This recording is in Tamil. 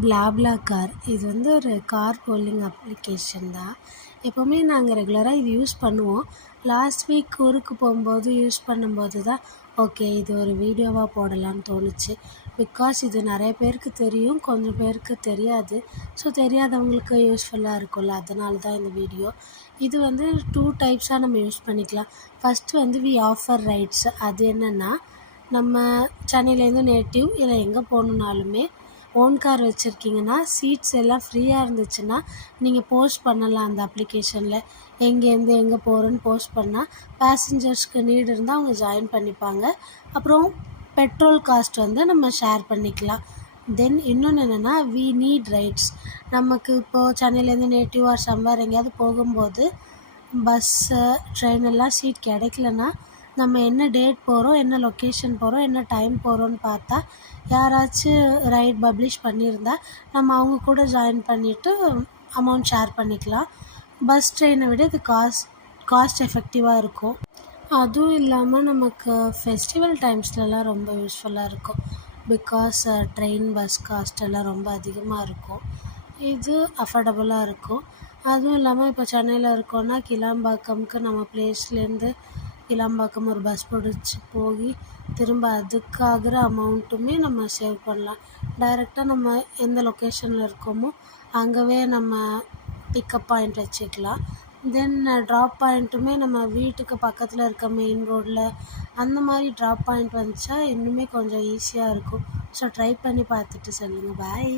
பிளாப்லா கார் இது வந்து ஒரு கார் ஹோல்டிங் அப்ளிகேஷன் தான். எப்போவுமே நாங்கள் ரெகுலராக இது யூஸ் பண்ணுவோம். லாஸ்ட் வீக் ஊருக்கு போகும்போது யூஸ் பண்ணும்போது தான் ஓகே இது ஒரு வீடியோவாக போடலான்னு தோணுச்சு. பிகாஸ் இது நிறைய பேருக்கு தெரியும், கொஞ்சம் பேருக்கு தெரியாது. ஸோ தெரியாதவங்களுக்கு யூஸ்ஃபுல்லாக இருக்கும்ல, அதனால தான் இந்த வீடியோ. இது வந்து 2 டைப்ஸாக நம்ம யூஸ் பண்ணிக்கலாம். ஃபஸ்ட்டு வந்து வி ஆஃபர் ரைட்ஸ். அது என்னென்னா, நம்ம சென்னையிலேருந்து நேட்டிவ் இல்லை எங்கே போகணுன்னாலுமே ஓன் கார் வச்சுருக்கீங்கன்னா சீட்ஸ் எல்லாம் ஃப்ரீயாக இருந்துச்சுன்னா நீங்கள் போஸ்ட் பண்ணலாம். அந்த அப்ளிகேஷனில் எங்கேருந்து எங்கே போகிறோன்னு போஸ்ட் பண்ணால் பேசஞ்சர்ஸ்க்கு நீடு இருந்தால் அவங்க ஜாயின் பண்ணிப்பாங்க. அப்புறம் பெட்ரோல் காஸ்ட் வந்து நம்ம ஷேர் பண்ணிக்கலாம். தென் இன்னொன்று என்னென்னா வி நீட் ரைட்ஸ். நமக்கு இப்போது சென்னையிலேருந்து நேட்டிவ் ஆர் சம்வேர் எங்கேயாவது போகும்போது பஸ்ஸு ட்ரெயின் எல்லாம் சீட் கிடைக்கலன்னா நம்ம என்ன டேட் போகிறோம், என்ன லொக்கேஷன் போகிறோம், என்ன டைம் போகிறோன்னு பார்த்தா யாராச்சும் ரைட் பப்ளிஷ் பண்ணியிருந்தா நம்ம அவங்க கூட ஜாயின் பண்ணிவிட்டு அமௌண்ட் ஷேர் பண்ணிக்கலாம். பஸ் ட்ரெயினை விட இது காஸ்ட் எஃபெக்டிவாக இருக்கும். அதுவும் இல்லாமல் நமக்கு ஃபெஸ்டிவல் டைம்ஸ்லலாம் ரொம்ப யூஸ்ஃபுல்லாக இருக்கும். பிகாஸ் ட்ரெயின் பஸ் காஸ்ட் எல்லாம் ரொம்ப அதிகமாக இருக்கும். இது அஃபோர்டபுளாக இருக்கும். அதுவும் இல்லாமல் இப்போ சென்னையில் இருக்கோன்னா கிளாம்பாக்கம்க்கு நம்ம பிளேஸ்லேருந்து கிளாம்பாக்கம் ஒரு பஸ் பிடிச்சி போய் திரும்ப அதுக்காகிற அமௌண்ட்டுமே நம்ம சேவ் பண்ணலாம். டைரெக்டாக நம்ம எந்த லொக்கேஷனில் இருக்கோமோ அங்கேவே நம்ம பிக்கப் பாயிண்ட் வச்சுக்கலாம். தென் ட்ராப் பாயிண்ட்டுமே நம்ம வீட்டுக்கு பக்கத்தில் இருக்க மெயின் ரோடில் அந்த மாதிரி ட்ராப் பாயிண்ட் வந்துச்சா இன்னுமே கொஞ்சம் ஈஸியாக இருக்கும். ஸோ ட்ரை பண்ணி பார்த்துட்டு சொல்லுங்கள். பாய்.